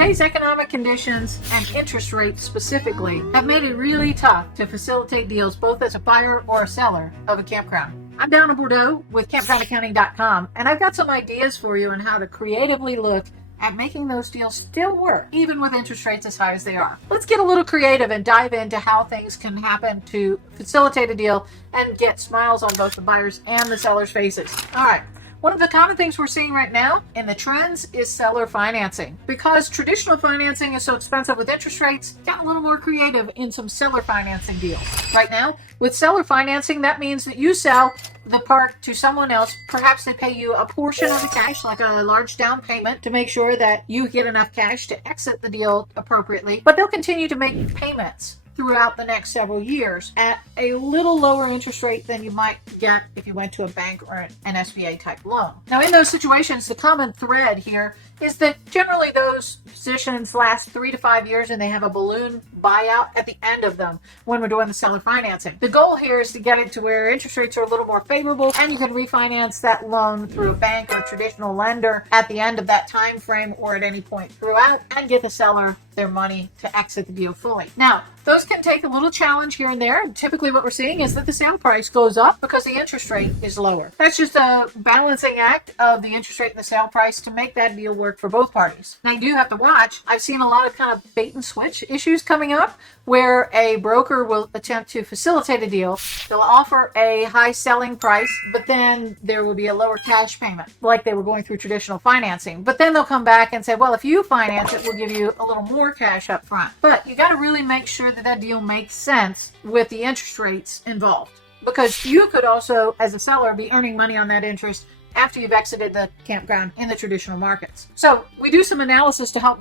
Today's economic conditions and interest rates specifically have made it really tough to facilitate deals both as a buyer or a seller of a campground. I'm down in Bordeaux with campgroundaccounting.com, and I've got some ideas for you on how to creatively look at making those deals still work, even with interest rates as high as they are. Let's get a little creative and dive into how things can happen to facilitate a deal and get smiles on both the buyers and the sellers' faces. All right. One of the common things we're seeing right now in the trends is seller financing. Because traditional financing is so expensive with interest rates, got a little more creative in some seller financing deals. Right now, with seller financing, that means that you sell the park to someone else. Perhaps they pay you a portion of the cash, like a large down payment, to make sure that you get enough cash to exit the deal appropriately. But they'll continue to make payments throughout the next several years at a little lower interest rate than you might get if you went to a bank or an SBA type loan. Now, in those situations, the common thread here is that generally those positions last 3 to 5 years and they have a balloon buyout at the end of them when we're doing the seller financing. The goal here is to get it to where interest rates are a little more favorable and you can refinance that loan through a bank or a traditional lender at the end of that time frame or at any point throughout and get the seller their money to exit the deal fully. Now, those can take a little challenge here and there. Typically what we're seeing is that the sale price goes up because the interest rate is lower. That's just a balancing act of the interest rate and the sale price to make that deal work for both parties. Now, you do have to watch. I've seen a lot of kind of bait and switch issues coming up where a broker will attempt to facilitate a deal. They'll offer a high selling price, but then there will be a lower cash payment like they were going through traditional financing. But then they'll come back and say, well, if you finance it, we'll give you a little more cash up front. But you got to really make sure that that deal makes sense with the interest rates involved, because you could also, as a seller, be earning money on that interest after you've exited the campground in the traditional markets. So we do some analysis to help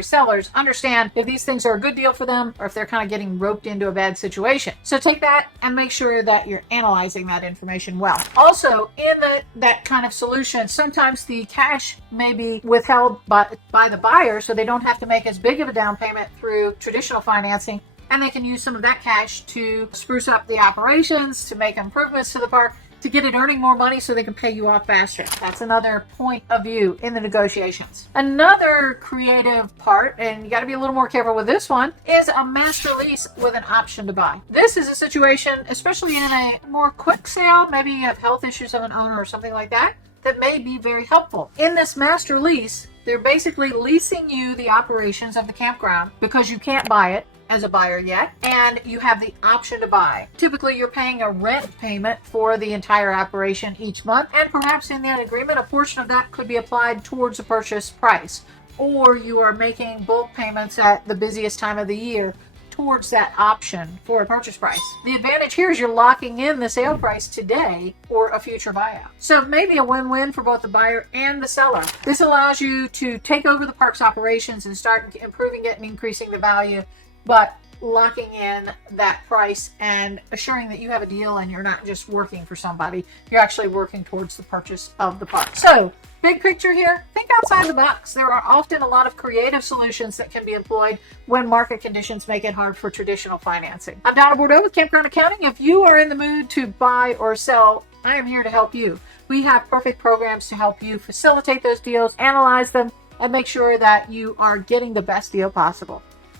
sellers understand if these things are a good deal for them or if they're kind of getting roped into a bad situation. So take that and make sure that you're analyzing that information well. Also, in that kind of solution, sometimes the cash may be withheld by the buyer so they don't have to make as big of a down payment through traditional financing, and they can use some of that cash to spruce up the operations, to make improvements to the park, to get it earning more money so they can pay you off faster. That's another point of view in the negotiations. Another creative part, and you got to be a little more careful with this one, is a master lease with an option to buy. This is a situation, especially in a more quick sale, maybe you have health issues of an owner or something like that, that may be very helpful. In this master lease, they're basically leasing you the operations of the campground because you can't buy it as a buyer yet, and you have the option to buy. Typically, you're paying a rent payment for the entire operation each month, and perhaps in that agreement, a portion of that could be applied towards the purchase price, or you are making bulk payments at the busiest time of the year towards that option for a purchase price. The advantage here is you're locking in the sale price today or a future buyout. So maybe a win-win for both the buyer and the seller. This allows you to take over the park's operations and start improving it and increasing the value, but locking in that price and assuring that you have a deal and you're not just working for somebody. You're actually working towards the purchase of the park. So, big picture here, think outside the box. There are often a lot of creative solutions that can be employed when market conditions make it hard for traditional financing. I'm Donna Bordeaux with Campground Accounting. If you are in the mood to buy or sell, I am here to help you. We have perfect programs to help you facilitate those deals, analyze them, and make sure that you are getting the best deal possible.